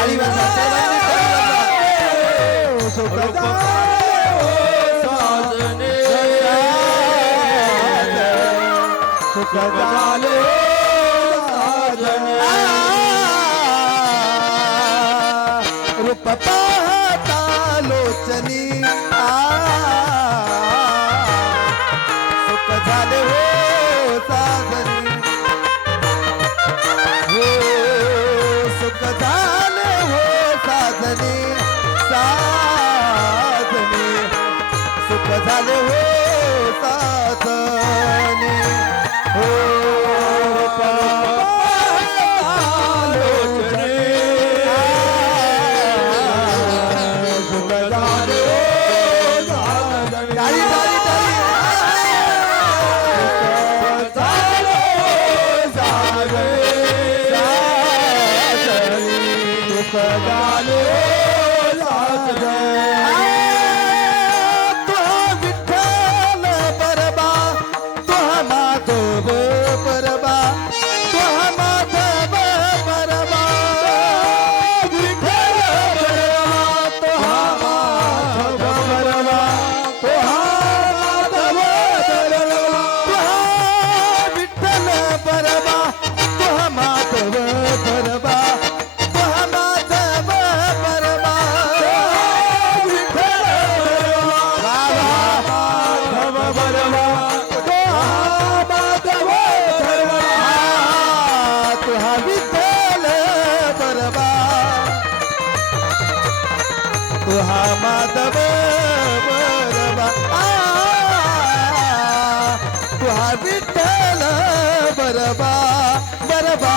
टाळी वाजवा सर्वांनी टाळी वाजवा सदाले रूप पाहता लोचनी ಬಿಟ್ಟಲ ಬರಬಾ ಬರಬಾ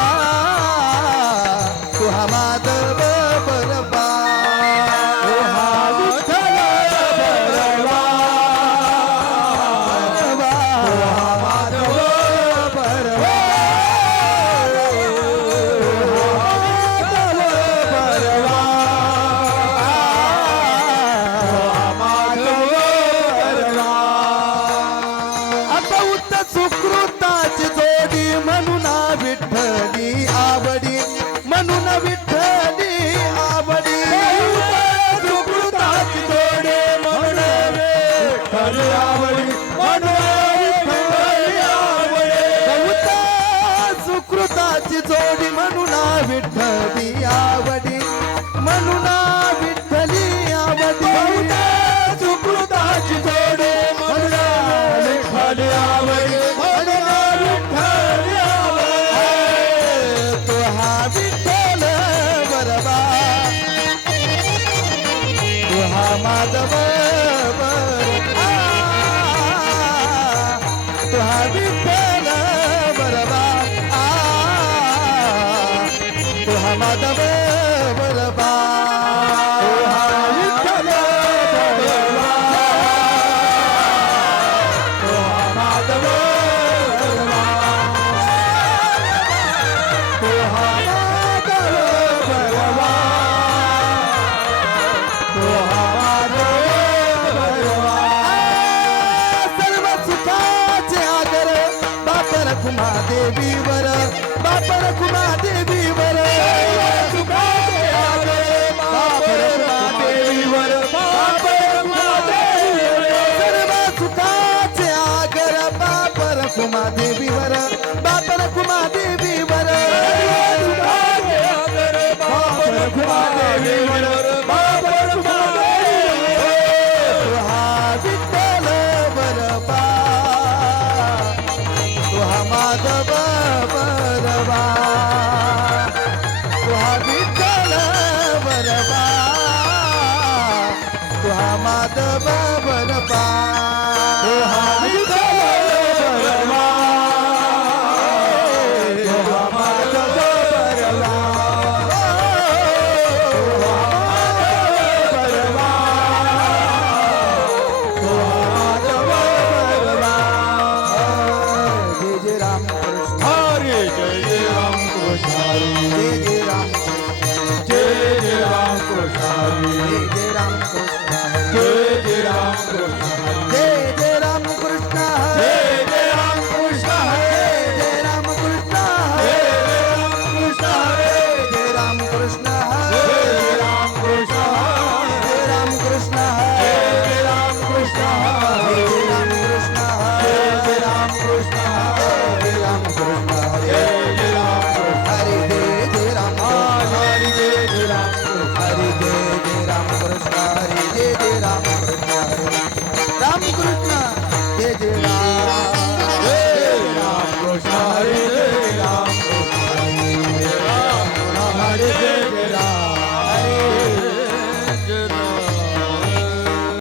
तू हा माधव तू हा विठ्ठल बरबा तू हा माधव महादेवीवर बापा रघुमादेवीवर कुमादेवीवर बापर कुमादेवीवर. बापर कुमादेवीवर. get out.